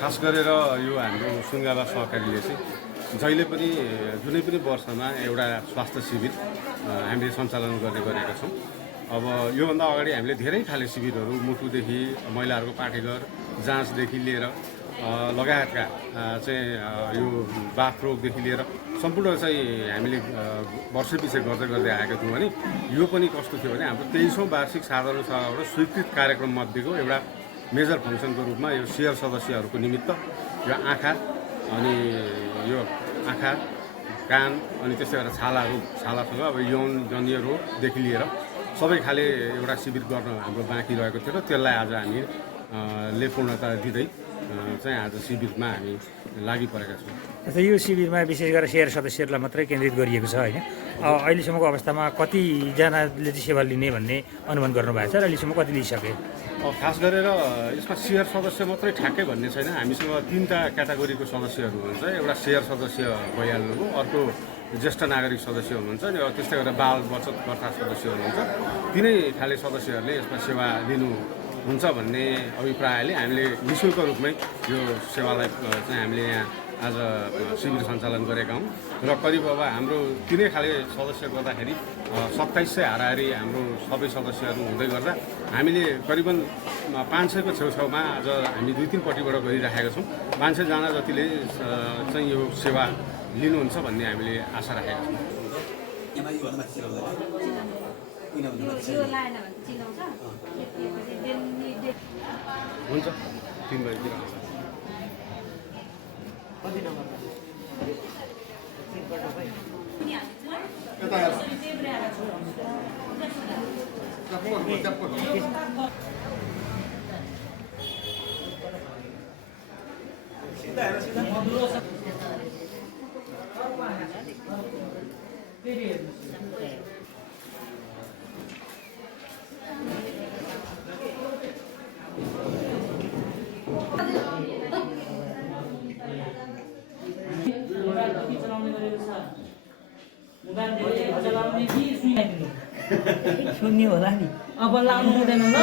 खास गरेर यो हाम्रो सुनगाला सहकारीले चाहिँ जहिले पनि जुनै पनि वर्षमा एउटा स्वास्थ्य शिविर हामीले सञ्चालन गर्ने गरेका छौँ। अब योभन्दा अगाडि हामीले धेरै खाले शिविरहरू मुटुदेखि महिलाहरूको पाठेघर जाँचदेखि लिएर लगायतका चाहिँ यो बाथरोगदेखि लिएर सम्पूर्ण चाहिँ हामीले वर्षपछि गर्दै आएका थियौँ भने यो पनि कस्तो थियो भने हाम्रो 23औं वार्षिक साधारण सभाबाट स्वीकृत कार्यक्रम मध्येको एउटा मेजर फङ्सनको रूपमा यो सेयर सदस्यहरूको निमित्त यो आँखा अनि यो आँखा कान अनि त्यस्तै गरेर छालासँग अब यौनजन्य रोगदेखि लिएर सबै खाले एउटा शिविर गर्न हाम्रो बाँकी रहेको थियो र त्यसलाई आज हामीले पूर्णता दिँदै चाहिँ आज शिविरमा हामी लागि परेका छौँ। यो शिविरमा विशेष गरेर सेयर सदस्यहरूलाई मात्रै केन्द्रित गरिएको छ होइन। अहिलेसम्मको अवस्थामा कतिजनाले चाहिँ सेवा लिने भन्ने अनुमान गर्नुभएको छ र अहिलेसम्म कति लिइसके? खास गरेर यसमा सेयर सदस्य मात्रै ठ्याक्कै भन्ने छैन। हामीसँग 3टा क्याटेगोरीको सदस्यहरू हुनुहुन्छ। एउटा सेयर सदस्य भइहाल्नु, अर्को ज्येष्ठ नागरिक सदस्य हुनुहुन्छ र त्यस्तै गरेर बाल बचत कर्ता सदस्य हुनुहुन्छ। तिनै खाले सदस्यहरूले यसमा सेवा लिनुहुन्छ भन्ने अभिप्रायले हामीले निःशुल्क रूपमै यो सेवालाई चाहिँ हामीले यहाँ आज शिविर सञ्चालन गरेका हौँ र करिब अब हाम्रो तिनै खाले सदस्य गर्दाखेरि 2700 हाराहारी हाम्रो सबै सदस्यहरू हुँदै गर्दा हामीले करिबन 500को छेउछाउमा आज हामी 2-3 पट्टिबाट गरिराखेका छौँ। 500 जना जतिले चाहिँ यो सेवा लिनुहुन्छ भन्ने हामीले आशा राखेका छौँ। हुन्छ 3 बजीतिर आउँछ। सुन्ने होला नि अब लाउनु हुँदैन ल।